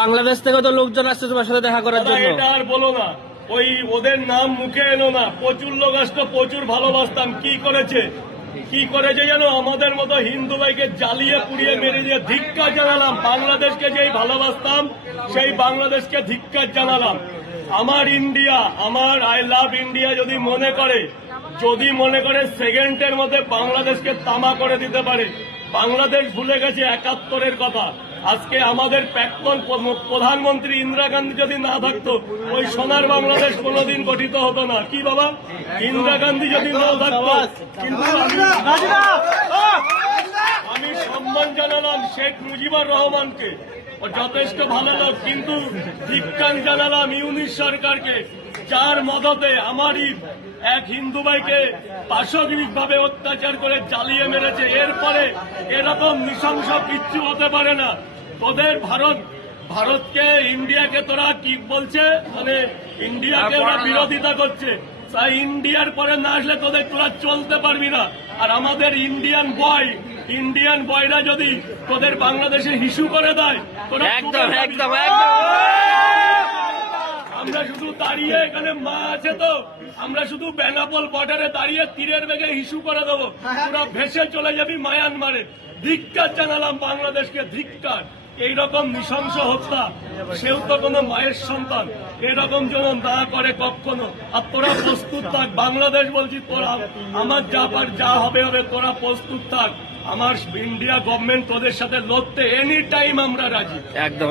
বাংলাদেশ থেকে তো লোকজন আসছে তোমার সাথে দেখা করার জন্য। এটা আর বলো না, ওই ওদের নাম মুখে এনো না। প্রচুর লোক আসতো, প্রচুর ভালোবাসতাম। কি করেছে জানো? আমাদের মতো হিন্দু ভাইকে জ্বালিয়ে পুড়িয়ে মেরে দিয়ে ধিক্কার জানালাম। বাংলাদেশকে যেই ভালোবাসতাম সেই বাংলাদেশকে ধিক্কার জানালাম। আমার ইন্ডিয়া, আমার আই লাভ ইন্ডিয়া যদি মনে করে সেকেন্ডের মধ্যে বাংলাদেশকে তামা করে দিতে পারে। বাংলাদেশ ভুলে গেছে ৭১-এর কথা। আজকে আমাদের প্রাক্তন প্রধানমন্ত্রী ইন্দিরা গান্ধী যদি না থাকতো, ওই সোনার বাংলাদেশ কোনোদিন গঠিত হতো না। কি বাবা, ইন্দিরা গান্ধী যদি না থাকতো, কিন্তু আমি সম্মান জানালাম শেখ মুজিবুর রহমানকে, ও যথেষ্ট ভালো লোক, কিন্তু ধিক্কার জানালাম ইউনিশ সরকারকে, যার মদতে আমারই এক হিন্দু ভাইকে পাশবিক ভাবে অত্যাচার করে জ্বালিয়ে মেরেছে। এরপরে এরকম নৃশংস কিচ্ছু হতে পারে না। তোদের ভারতকে ইন্ডিয়াকে তোরা কি বলছে, মানে ইন্ডিয়াকে ওরা বিরোধিতা করছে। তাই ইন্ডিয়ার পরে না আসলে তোরা চলতে পারবি না। আর আমাদের ইন্ডিয়ান বয়রা যদি তোদের বাংলাদেশে হিসু করে দেয়, তোরা একদম আমরা শুধু দাঁড়িয়ে, এখানে মা আছে তো, আমরা শুধু বেনাপোল বর্ডারে দাঁড়িয়ে তীরের বেগে হিসু করে দেবো, পুরো ভেসে চলে যাবি মায়ানমারে। ধিক্কার জানালাম বাংলাদেশকে, ধিক্কার। এইরকম নৃশংস হত্যা, সেও তো কোনো মায়ের সন্তান, এরকম যেন না করে কখনো। আর তোরা প্রস্তুত থাক, বাংলাদেশ বলছি, তোরা আমার যা হবে তোরা প্রস্তুত থাক। আমার ইন্ডিয়া গভর্নমেন্ট তোদের সাথে লড়তে এনি টাইম আমরা রাজি। একদম।